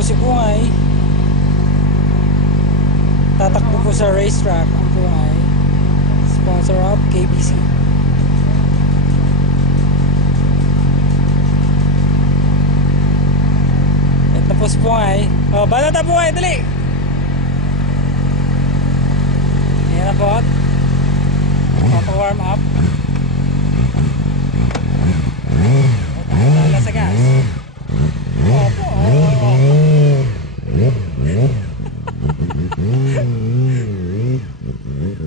po si Bungay. Tatakbo po sa racetrack ang Bungay. Sponsor of KBC. Na po si Bungay. Oh, bala na Bungay, dali! Ayan na po. Papa-warm up. Lala sa gas. Opo.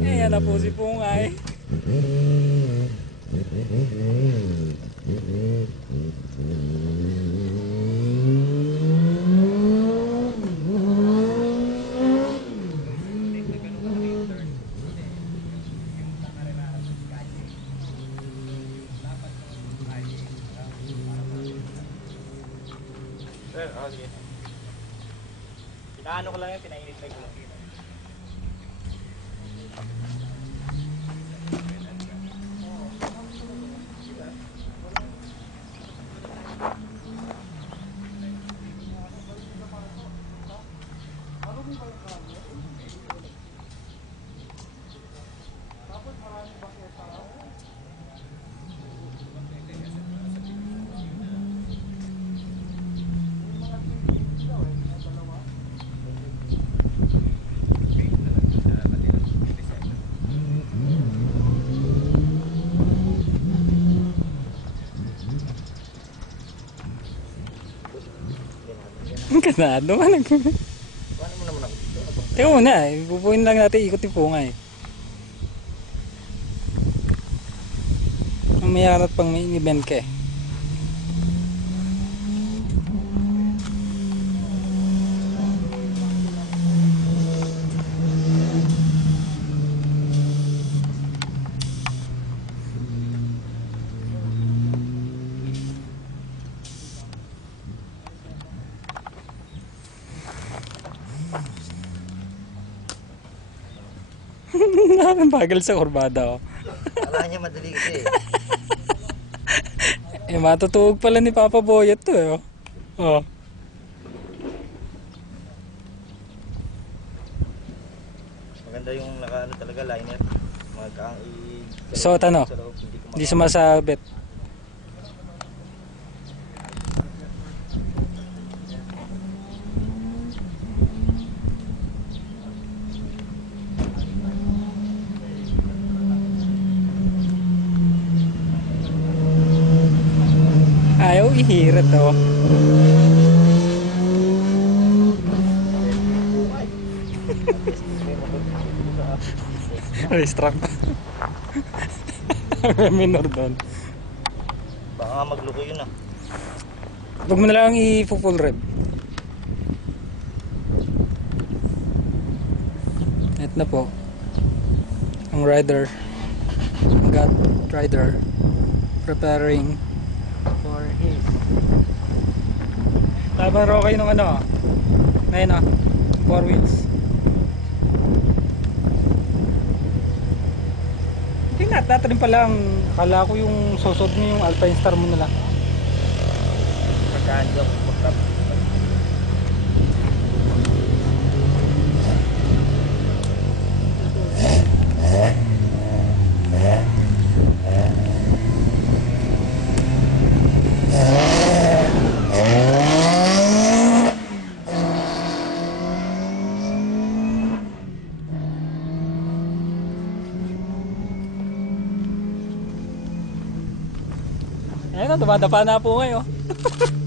Ayan na po si Pungay. Sir, oh, sige. Pinaano ko lang yan, pinainit lang ko lang. Ganado ka nag... Paano mo naman ako dito? Teka muna, ipupuin lang natin ikot yung Pungay. Mamaya rat pang may event ka eh. Ang bagal sa kurbada oh. Kala niya madali kasi eh. Eh matutuog pala ni Papa Boyet to eh. oh. Oh. Maganda yung nakaano talaga liner. Magkaang i... So, ano? Loob, hindi sumasabit. Ayaw ihirit oh. Racetrack. May minor doon. Baka nga magluko yun ah. Huwag mo na lang i-full rev. Ito na po. Ang rider. Ang God rider. Preparing for his. Raw kayo ng ano. Ngayon ah. Four wheels. Hindi na. Tatrim pa lang. Akala ko yung susod mo yung Alpine Star mo na lang. Pagkaan yung pagkap. Ayun dumadapa na po ngayon.